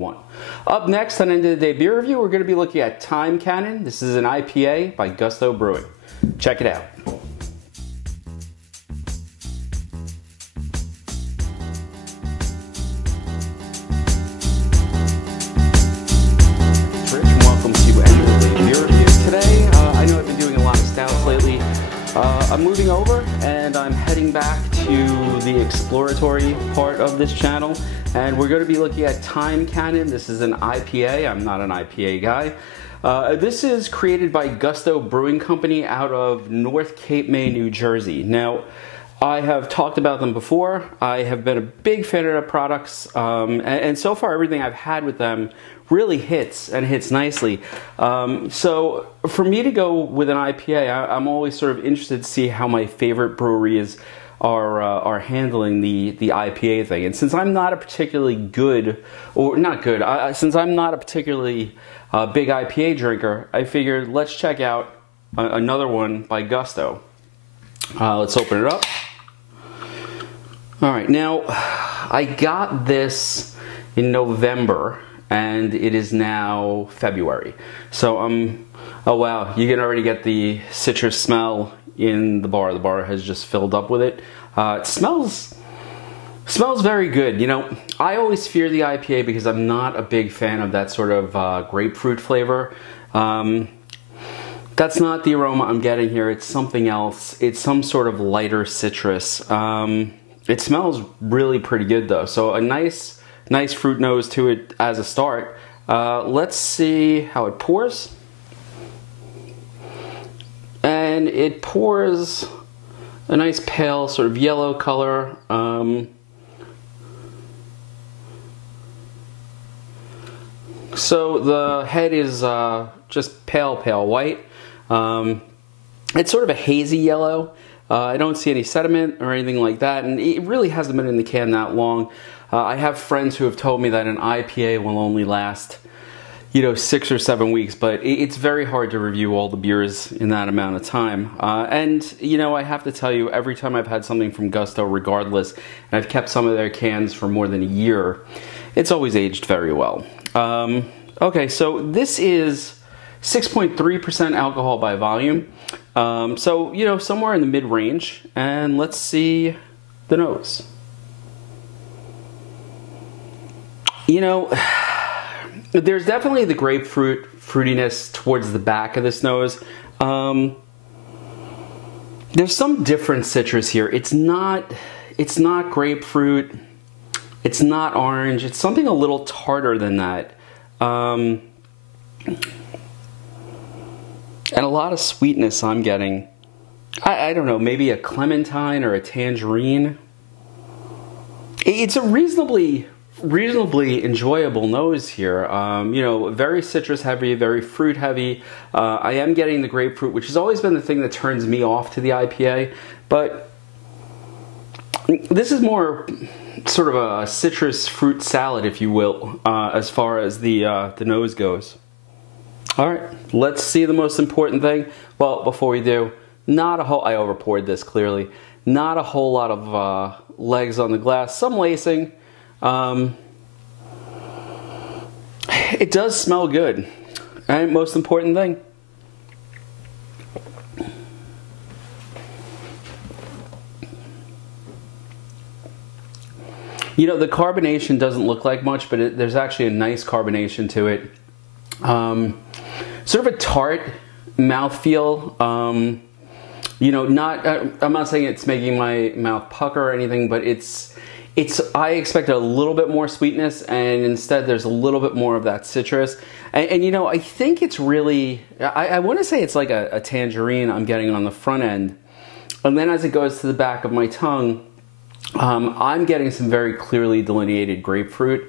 1. Up next on End of the Day Beer Review, we're going to be looking at Time Cannon. This is an IPA by Gusto Brewing. Check it out. I'm moving over and I'm heading back to the exploratory part of this channel, and we're going to be looking at Time Cannon. This is an IPA. I'm not an IPA guy. This is created by Gusto Brewing Company out of North Cape May, New Jersey. Now, I have talked about them before. I have been a big fan of their products, and so far everything I've had with them really hits and hits nicely. So for me to go with an IPA, I'm always sort of interested to see how my favorite breweries are handling the IPA thing. And since I'm not a particularly good, or not good, since I'm not a particularly big IPA drinker, I figured let's check out another one by Gusto. Let's open it up. All right, now I got this in November, and it is now February. So oh wow, you can already get the citrus smell in the bar. The bar has just filled up with it. It smells very good. You know, I always fear the IPA because I'm not a big fan of that sort of grapefruit flavor. That's not the aroma I'm getting here. It's something else. It's some sort of lighter citrus. It smells really pretty good though. So a nice fruit nose to it as a start. Let's see how it pours. And it pours a nice pale sort of yellow color. So the head is just pale white. It's sort of a hazy yellow. I don't see any sediment or anything like that, and it really hasn't been in the can that long. I have friends who have told me that an IPA will only last, 6 or 7 weeks, but it's very hard to review all the beers in that amount of time. And I have to tell you, every time I've had something from Gusto, regardless, and I've kept some of their cans for more than a year, it's always aged very well. Okay, so this is 6.3% alcohol by volume. So, somewhere in the mid-range. And let's see the nose. There's definitely the grapefruit fruitiness towards the back of this nose. There's some different citrus here. It's not grapefruit. It's not orange. It's something a little tartar than that. And a lot of sweetness I'm getting. I don't know, maybe a clementine or a tangerine. It's a reasonably enjoyable nose here. Very citrus heavy, very fruit heavy. I am getting the grapefruit, which has always been the thing that turns me off to the IPA. But this is more sort of a citrus fruit salad, if you will, as far as the nose goes. All right, let's see the most important thing. Well, before we do, I overpoured this clearly. Not a whole lot of legs on the glass, some lacing. It does smell good. And most important thing. The carbonation doesn't look like much, but there's actually a nice carbonation to it. Sort of a tart mouthfeel. I'm not saying it's making my mouth pucker or anything, but I expected a little bit more sweetness, and instead there's a little bit more of that citrus. And I think it's really, I want to say it's like a tangerine I'm getting on the front end. And then as it goes to the back of my tongue, I'm getting some very clearly delineated grapefruit.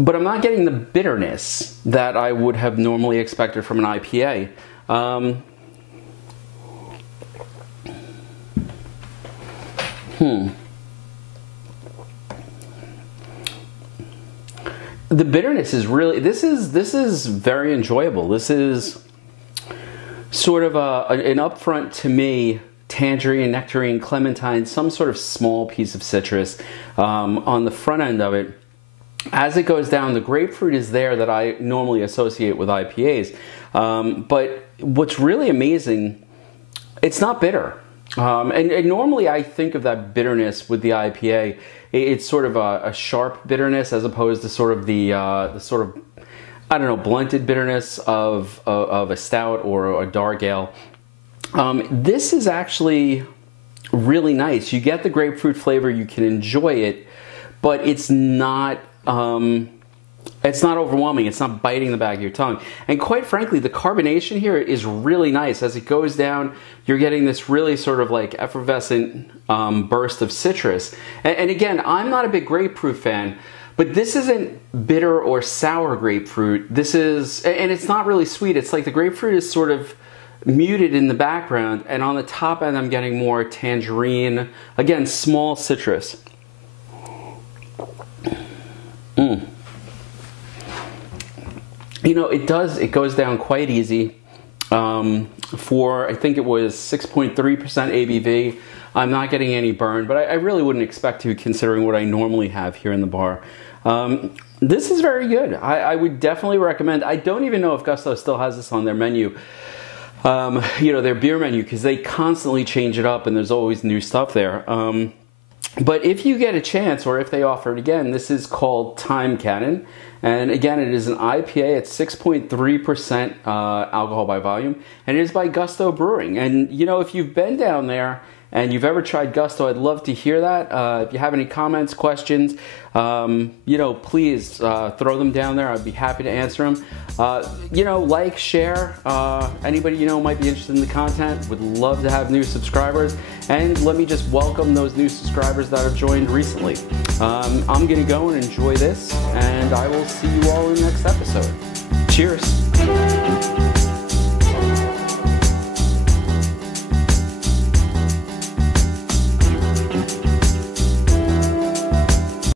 But I'm not getting the bitterness that I would have normally expected from an IPA. The bitterness is really, this is very enjoyable. This is sort of an upfront, to me, tangerine, nectarine, clementine, some sort of small piece of citrus on the front end of it. as it goes down, the grapefruit is there that I normally associate with IPAs. But what's really amazing, it's not bitter. And normally I think of that bitterness with the IPA. It's sort of a sharp bitterness as opposed to sort of the sort of, I don't know, blunted bitterness of a stout or a dark ale. This is actually really nice. You get the grapefruit flavor, you can enjoy it, but it's not overwhelming. It's not biting the back of your tongue. And quite frankly, the carbonation here is really nice. As it goes down, you're getting this really sort of like effervescent burst of citrus. And again, I'm not a big grapefruit fan, but this isn't bitter or sour grapefruit. This is, and it's not really sweet. It's like the grapefruit is sort of muted in the background, and on the top end I'm getting more tangerine, again, small citrus. You know, it goes down quite easy. For, I think it was 6.3% ABV. I'm not getting any burn, but I really wouldn't expect to, considering what I normally have here in the bar. This is very good. I would definitely recommend. I don't even know if Gusto still has this on their menu, you know, their beer menu, because they constantly change it up and there's always new stuff there. But if you get a chance, or if they offer it again, this is called Time Cannon. And again, it is an IPA at 6.3% alcohol by volume, and it is by Gusto Brewing. And you know, if you've been down there and you've ever tried Gusto, I'd love to hear that. If you have any comments, questions, you know, please throw them down there. I'd be happy to answer them. You know, like, share. Anybody you know might be interested in the content, would love to have new subscribers. And let me just welcome those new subscribers that have joined recently. I'm gonna go and enjoy this, and I will see you all in the next episode. Cheers.